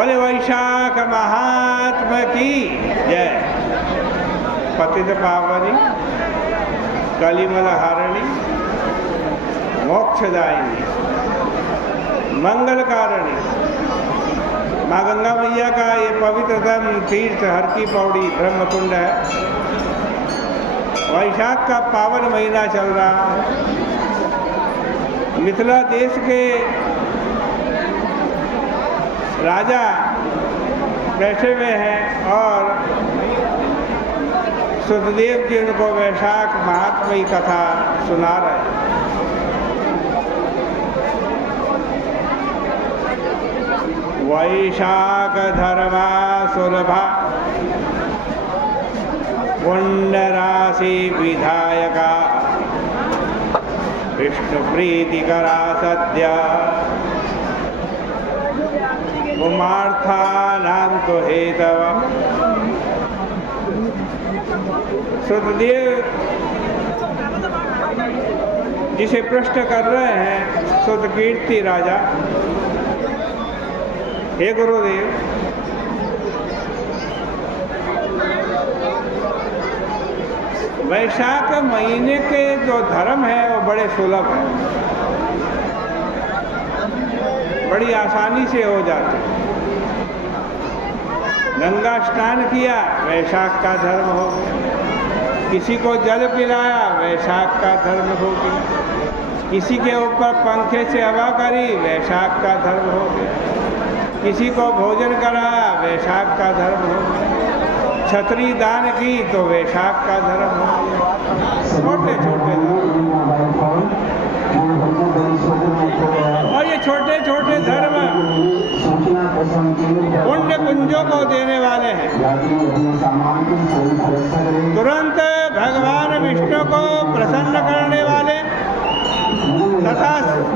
बोले वैशाख महात्मा की जय। पतित पावनी कलिमल हारिणी मोक्षदायिनी मंगल कारणी माँ गंगा मैया का ये पवित्रतम तीर्थ हर की पौड़ी ब्रह्मकुंड है। वैशाख का पावन महीना चल रहा है। मिथिला देश के राजा बैठे हुए हैं और सुखदेव जी उनको वैशाख महात्मा की कथा सुना रहे हैं। वैशाख धर्मा सुलभा पुण्यराशि विधायका विष्णु प्रीतिकरा सद्य उमार्था नाम तो हेतव। सुखदेव जिसे प्रश्न कर रहे हैं सुतकीर्ति राजा, हे गुरुदेव, वैशाख महीने के जो धर्म है वो बड़े सुलभ है, बड़ी आसानी से हो जाते हैं। गंगा स्नान किया वैशाख का धर्म हो गया, किसी को जल पिलाया वैशाख का धर्म हो गया, किसी के ऊपर पंखे से हवा करी वैशाख का धर्म हो गया, किसी को भोजन कराया वैशाख का धर्म हो गया, छतरी दान की तो वैशाख का धर्म हो गया। छोटे छोटे और ये छोटे छोटे धर्म पुण्य पुंजों को देने वाले हैं। तुरंत भगवान विष्णु को प्रसन्न करने वाले तथा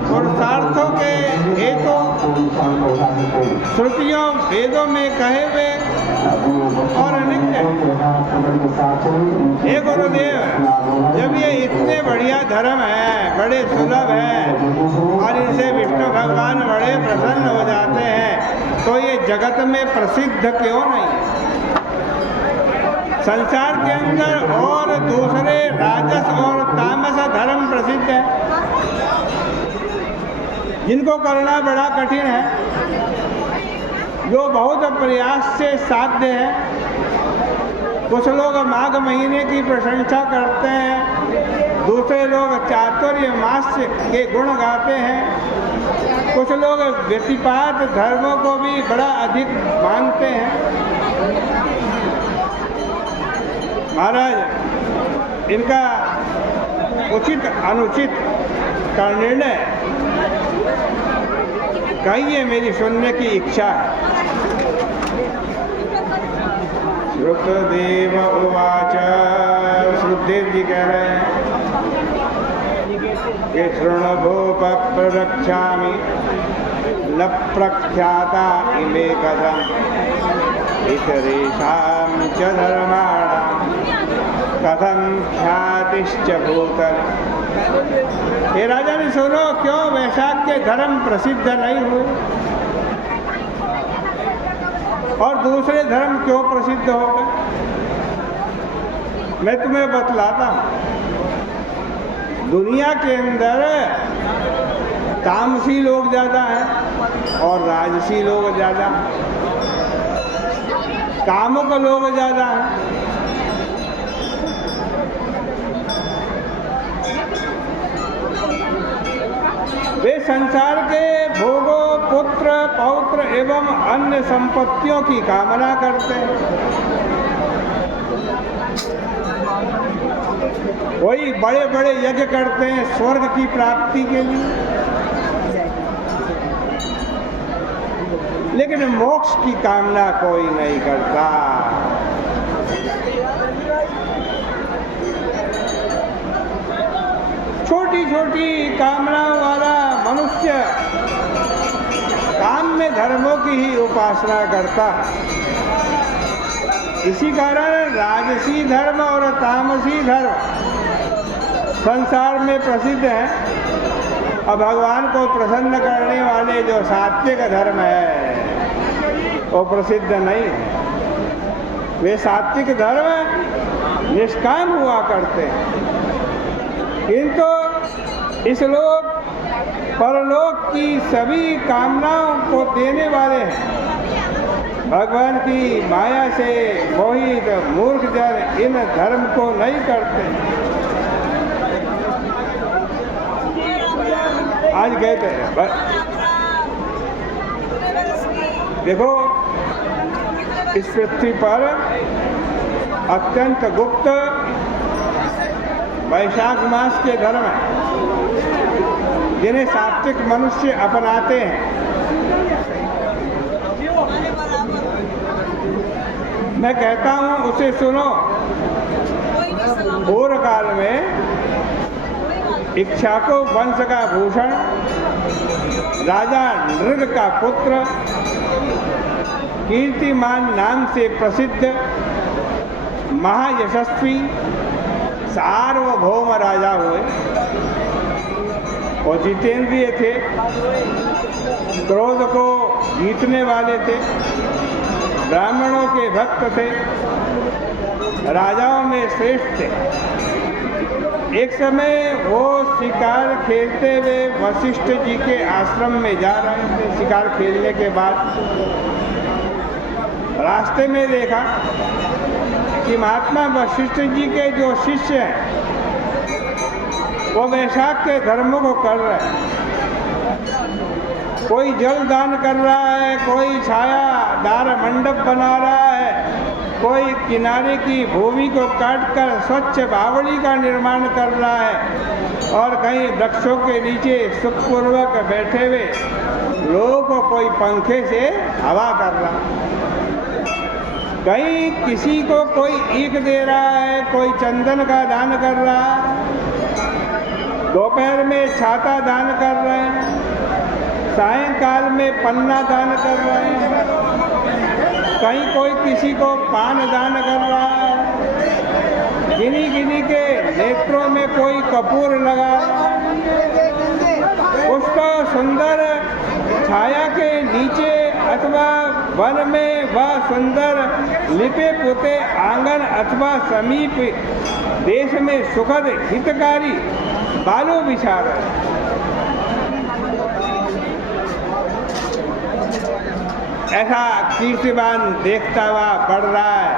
पुरुषार्थों के हेतु श्रुतियों वेदों में कहे हुए और अनित्य। हे गुरुदेव, जब ये इतने बढ़िया धर्म है, बड़े सुलभ है और इनसे विष्णु भगवान बड़े प्रसन्न हो जाते हैं, तो ये जगत में प्रसिद्ध क्यों नहीं है? संसार के अंदर और दूसरे राजस और तामस धर्म प्रसिद्ध है, जिनको करना बड़ा कठिन है, जो बहुत प्रयास से साध्य है। कुछ लोग माघ महीने की प्रशंसा करते हैं, दूसरे लोग चातुर्य मास के गुण गाते हैं, कुछ लोग व्यतिपात धर्मों को भी बड़ा अधिक मानते हैं। महाराज, इनका उचित अनुचित का निर्णय कहिए, मेरी सुनने की इच्छा है। श्रुतदेव उवाच, श्रुतदेव जी कह रहे हैं कि शृणुभूप प्ररक्षामि न प्रख्याता इमे कथम इतरेषां च धर्माणां कथम ख्यातिश्च भूतल। ये राजा ने सुनो, क्यों वैशाख के धर्म प्रसिद्ध नहीं हुए और दूसरे धर्म क्यों प्रसिद्ध हो गए? मैं तुम्हें बतलाता हूँ। दुनिया के अंदर तामसी लोग ज़्यादा हैं और राजसी लोग ज़्यादा हैं, कामुक लोग ज़्यादा हैं। वे संसार के भोगों, पुत्र पौत्र एवं अन्य संपत्तियों की कामना करते हैं। कोई बड़े बड़े यज्ञ करते हैं स्वर्ग की प्राप्ति के लिए, लेकिन मोक्ष की कामना कोई नहीं करता। छोटी छोटी कामनाओं वाला मनुष्य काम में धर्मों की ही उपासना करता है। इसी कारण राजसी धर्म और तामसी धर्म संसार में प्रसिद्ध है और भगवान को प्रसन्न करने वाले जो सात्विक धर्म है वो प्रसिद्ध नहीं है। वे सात्विक धर्म निष्काम हुआ करते हैं, किंतु इस लोक परलोक की सभी कामनाओं को देने वाले हैं। भगवान की माया से मोहित मूर्ख जन इन धर्म को नहीं करते। आज कहते हैं देखो, इस पृथ्वी पर अत्यंत गुप्त वैशाख मास के धर्म हैं, जिन्हें सात्विक मनुष्य अपनाते हैं। मैं कहता हूँ उसे सुनो। पूर्व काल में इक्ष्वाकु वंश का भूषण राजा नृग का पुत्र, कीर्तिमान नाम से प्रसिद्ध महायशस्वी सार्वभौम राजा हुए। और जितेंद्रिय थे, क्रोध को जीतने वाले थे, ब्राह्मणों के भक्त थे, राजाओं में श्रेष्ठ थे। एक समय वो शिकार खेलते हुए वशिष्ठ जी के आश्रम में जा रहे थे। शिकार खेलने के बाद रास्ते में देखा कि महात्मा वशिष्ठ जी के जो शिष्य हैं वो वैशाख के धर्मों को कर रहे हैं। कोई जल दान कर रहा है, कोई छायादार मंडप बना रहा है, कोई किनारे की भूमि को काटकर स्वच्छ बावड़ी का निर्माण कर रहा है, और कहीं वृक्षों के नीचे सुखपूर्वक बैठे हुए लोगों को कोई पंखे से हवा कर रहा है। कहीं किसी को कोई ईख दे रहा है, कोई चंदन का दान कर रहा है, दोपहर में छाता दान कर रहे हैं, सायंकाल में पन्ना दान कर रहे हैं, कहीं कोई किसी को पान दान कर रहा है, गिनी गिनी के नेत्रों में कोई कपूर लगा रहा है। उसको सुंदर छाया के नीचे अथवा वन में वह सुंदर लिपे पुते आंगन अथवा समीप देश में सुखद हितकारी बालू बिछा रहे। ऐसा कीर्तिमान देखता हुआ बढ़ रहा है।